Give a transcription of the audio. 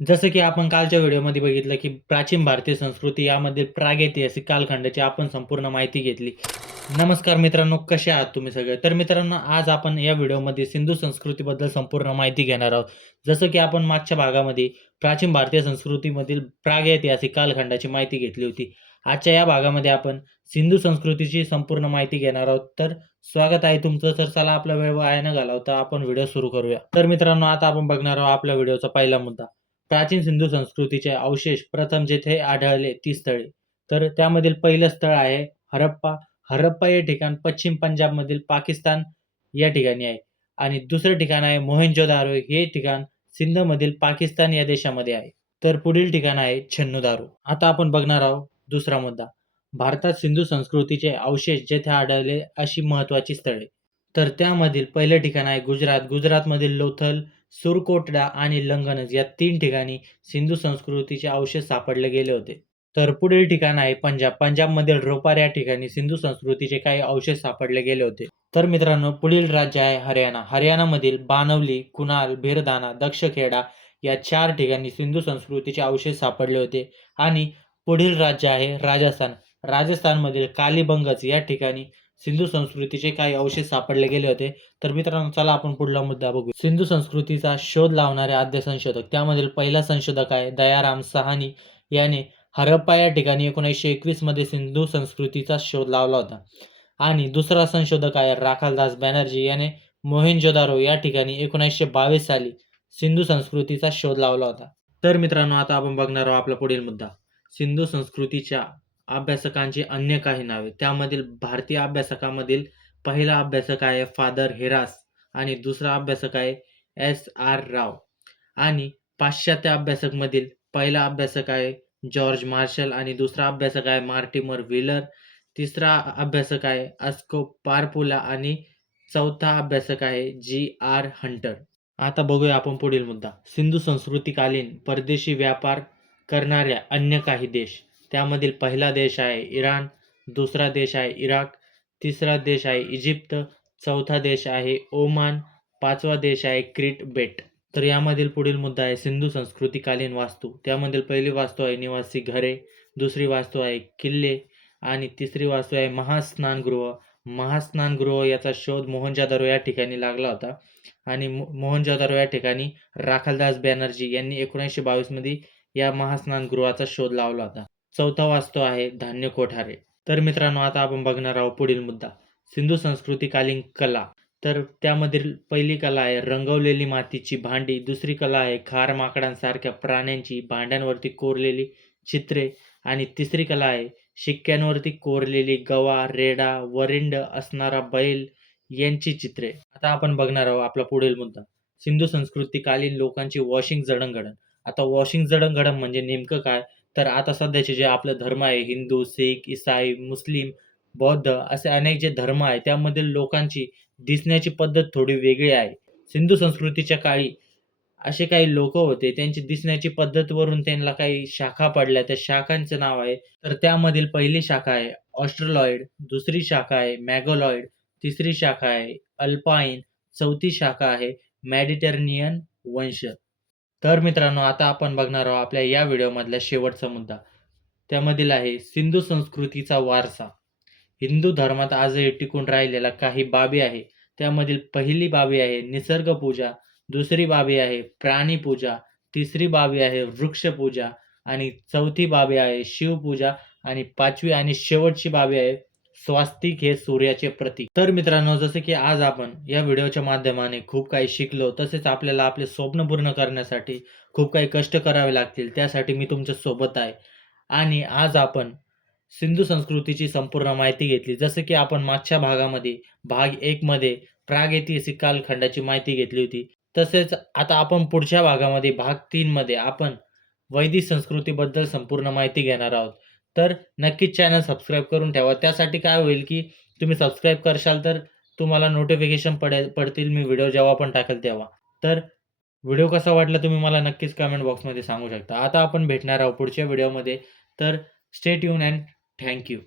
जसं की आपण कालच्या व्हिडिओमध्ये बघितलं, की प्राचीन भारतीय संस्कृती यामध्ये प्रागैतिहासिक कालखंडाची आपण संपूर्ण माहिती घेतली. नमस्कार मित्रांनो, कसे आहात तुम्ही सगळे? तर मित्रांनो, आज आपण या व्हिडिओमध्ये सिंधू संस्कृतीबद्दल संपूर्ण माहिती घेणार आहोत. जसं की आपण मागच्या भागामध्ये प्राचीन भारतीय संस्कृतीमधील प्रागैतिहासिक कालखंडाची माहिती घेतली होती. आजच्या या भागामध्ये आपण सिंधू संस्कृतीची संपूर्ण माहिती घेणार आहोत. तर स्वागत आहे तुमचं. तर चला आपला वेळ वाया न घालवता आपण व्हिडिओ सुरू करूया. तर मित्रांनो, आता आपण बघणार आहोत आपल्या व्हिडिओचा पहिला मुद्दा. प्राचीन सिंधू संस्कृतीचे अवशेष प्रथम जेथे आढळले ती स्थळे. तर त्यामधील पहिलं स्थळ आहे हरप्पा. हरप्पा हे ठिकाण पश्चिम पंजाबमधील पाकिस्तान या ठिकाणी आहे आणि दुसरं ठिकाण आहे मोहेंजोदारो हे ठिकाण सिंधमधील पाकिस्तान या देशामध्ये आहे. तर पुढील ठिकाण आहे छन्नूदारो. आता आपण बघणार आहोत दुसरा मुद्दा. भारतात सिंधू संस्कृतीचे अवशेष जेथे आढळले अशी महत्त्वाची स्थळे. तर त्यामधील पहिलं ठिकाण आहे गुजरात. गुजरातमधील लोथल, सुरकोटडा आणि लंगनज या तीन ठिकाणी सिंधू संस्कृतीचे अवशेष सापडले गेले होते. तर पुढील ठिकाण आहे पंजाब. पंजाबमधील रोपार या ठिकाणी सिंधू संस्कृतीचे काही अवशेष सापडले गेले होते. तर मित्रांनो, पुढील राज्य आहे हरियाणा. हरियाणामधील बानवली, कुणाल भिरदाना, दक्षखेडा या चार ठिकाणी सिंधू संस्कृतीचे अवशेष सापडले होते आणि पुढील राज्य आहे राजस्थान. राजस्थानमधील कालीबंगज या ठिकाणी सिंधू संस्कृतीचे काही अवशेष सापडले गेले होते. तर मित्रांनो, चला आपण पुढला मुद्दा बघू. सिंधू संस्कृतीचा शोध लावणारे आद्य संशोधक. त्यामधील पहिला संशोधक आहे दयाराम सहानी याने हरप्पा या ठिकाणी 1921 मध्ये सिंधू संस्कृतीचा शोध लावला होता आणि दुसरा संशोधक आहे राखालदास बॅनर्जी याने मोहेंजोदारो या ठिकाणी 1922 साली सिंधू संस्कृतीचा शोध लावला होता. तर मित्रांनो, आता आपण बघणार आहोत आपला पुढील मुद्दा. सिंधू संस्कृतीच्या अभ्यासकांची अन्य काही नावे. त्यामधील भारतीय अभ्यासकामधील पहिला अभ्यासक आहे फादर हेरास आणि दुसरा अभ्यासक आहे एस. आर. राव आणि पाश्चात्य अभ्यासकमधील पहिला अभ्यासक आहे जॉर्ज मार्शल आणि दुसरा अभ्यासक आहे मार्टिमर व्हीलर. तिसरा अभ्यासक आहे अस्को पारपुला आणि चौथा अभ्यासक आहे जी. आर. हंटर. आता बघूया आपण पुढील मुद्दा. सिंधू संस्कृतीकालीन परदेशी व्यापार करणाऱ्या अन्य काही देश. त्यामधील पहिला देश आहे इराण, दुसरा देश आहे इराक, तिसरा देश आहे इजिप्त, चौथा देश आहे ओमान, पाचवा देश आहे क्रीट बेट. तर यामधील पुढील मुद्दा आहे सिंधू संस्कृतीकालीन वास्तू. त्यामधील पहिली वास्तू आहे निवासी घरे, दुसरी वास्तू आहे किल्ले आणि तिसरी वास्तू आहे महास्नानगृह. महास्नानगृह याचा शोध मोहनजादारो या ठिकाणी लागला होता आणि मो या ठिकाणी राखलदास बॅनर्जी यांनी एकोणीसशे बावीसमध्ये या महास्नानगृहाचा शोध लावला होता. चौथा वाचतो आहे धान्य कोठारे. तर मित्रांनो, आता आपण बघणार आहोत पुढील मुद्दा. सिंधू संस्कृतीकालीन कला. तर त्यामधील पहिली कला आहे रंगवलेली मातीची भांडी, दुसरी कला आहे खार माकडांसारख्या प्राण्यांची भांड्यांवरती कोरलेली चित्रे आणि तिसरी कला आहे शिक्क्यांवरती कोरलेली गवा, रेडा, वरिंड असणारा बैल यांची चित्रे. आता आपण बघणार आहोत आपला पुढील मुद्दा. सिंधू संस्कृतीकालीन लोकांची वॉशिंग जडणघडण. आता वॉशिंग जडणघडण म्हणजे नेमकं काय? तर आता सध्याचे जे आपले धर्म आहे हिंदू, शीख, इसाई मुस्लिम, बौद्ध असे अनेक जे धर्म आहे त्यामधील लोकांची दिसण्याची पद्धत थोडी वेगळी आहे. सिंधू संस्कृतीच्या काळी असे काही लोक होते त्यांची दिसण्याची पद्धतवरून त्यांना काही शाखा पडल्या. त्या शाखांचं नाव आहे तर त्यामधील पहिली शाखा आहे ऑस्ट्रोलॉइड दुसरी शाखा आहे मॅगोलॉइड, तिसरी शाखा आहे अल्पाईन चौथी शाखा आहे मेडिटेरेनियन वंश. तर मित्रांनो, आता आपण बघणार आहोत आपल्या या व्हिडिओमधला शेवटचा मुद्दा. त्यामधील आहे सिंधू संस्कृतीचा वारसा. हिंदू धर्मात आजही टिकून राहिलेल्या काही बाबी आहे. त्यामधील पहिली बाबी आहे निसर्ग पूजा दुसरी बाबी आहे प्राणी पूजा तिसरी बाबी आहे वृक्षपूजा आणि चौथी बाबी आहे शिवपूजा आणि पाचवी आणि शेवटची बाबी आहे स्वास्तिक हे सूर्याचे प्रतीक. तर मित्रांनो, जसं की आज आपण या व्हिडिओच्या माध्यमाने खूप काही शिकलो. तसेच आपल्याला आपले स्वप्न पूर्ण करण्यासाठी खूप काही कष्ट करावे लागतील. त्यासाठी मी तुमच्यासोबत आहे आणि आज आपण सिंधू संस्कृतीची संपूर्ण माहिती घेतली. जसं की आपण मागच्या भागामध्ये भाग 1 मध्ये प्रागैतिहासिक कालखंडाची माहिती घेतली होती. तसेच आता आपण पुढच्या भागामध्ये भाग 3 मध्ये आपण वैदिक संस्कृतीबद्दल संपूर्ण माहिती घेणार आहोत. तर नक्कीच चॅनल सबस्क्राईब करून ठेवा. त्यासाठी काय होईल की तुम्ही सबस्क्राईब करशाल तर तुम्हाला नोटिफिकेशन पडेल पडतील मी व्हिडिओ जेव्हा पण टाकेल तेव्हा. तर व्हिडिओ कसा वाटला तुम्ही मला नक्कीच कमेंट बॉक्समध्ये सांगू शकता. आता आपण भेटणार आहोत पुढच्या व्हिडिओमध्ये. तर स्टेट युन अँड थँक्यू